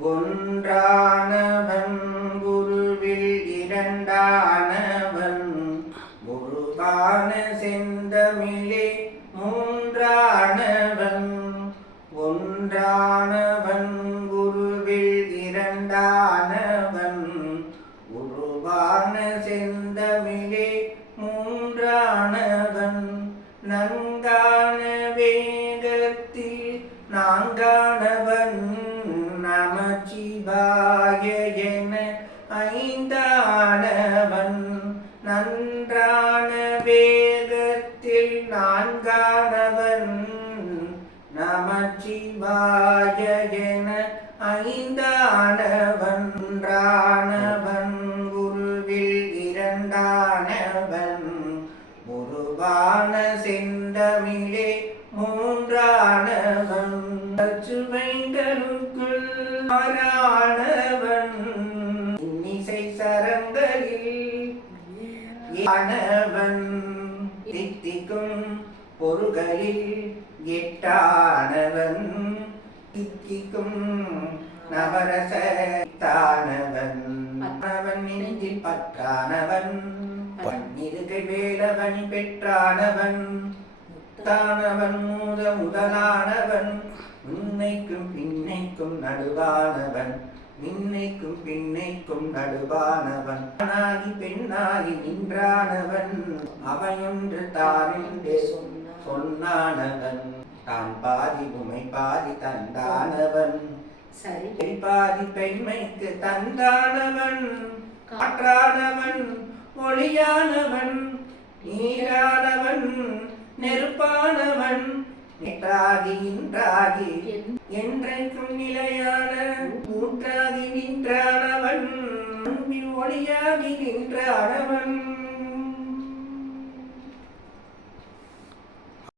ஒன்றானவன் குருவில் இரண்டானவன் குருவான செந்தமிழே மூன்றானவன் ஒன்றானவன் குருவில் இரண்டானவன் குருவான செந்தமிழே மூன்றானவன் நன்கான வேகத்தில் நான்கானவன் நமச்சிவாய என ஐந்தானவன் நன்றான வேகத்தில் நான்கானவன் நமச்சிவாய என ஐந்தானவன் ஒன்றானவன் குருவில் இரண்டானவன் குருவான செந்தமிழே மூன்றானவன் சுவைகளுக்குள் ஆறானவன் இன்னிசை சரங்களில் ஆனவன் தித்திக்கும் பொருள்களில் எட்டானவன் தித்திக்கும் நவரசத்தானவன் அவன் நெஞ்சில் பற்றானவன் பன்னிருகை வேலவன் பெற்றானவன் தானவன் முதலானவன் முன்னைக்கும் பின்னைக்கும் நடுவானவன் மின்னைக்கும் பின்னைக்கும் நடுவானவன் ஆனாகி பெண்ணாகி நின்றானவன் அவையொன்று தானென்று சொன்னானவன் தான் பாதி உமை பாதி தந்தானவன் சரி பாதி பெண்மைக்கு தந்தானவன் காற்றானவன் ஒளியானவன் நீரானவன் நெருப்பானவன் நேற்றாகி இன்றாகி என்றைக்கும் நிலையான ஊற்றாகி நின்றானவன் ஒளியாகி நின்றானவன்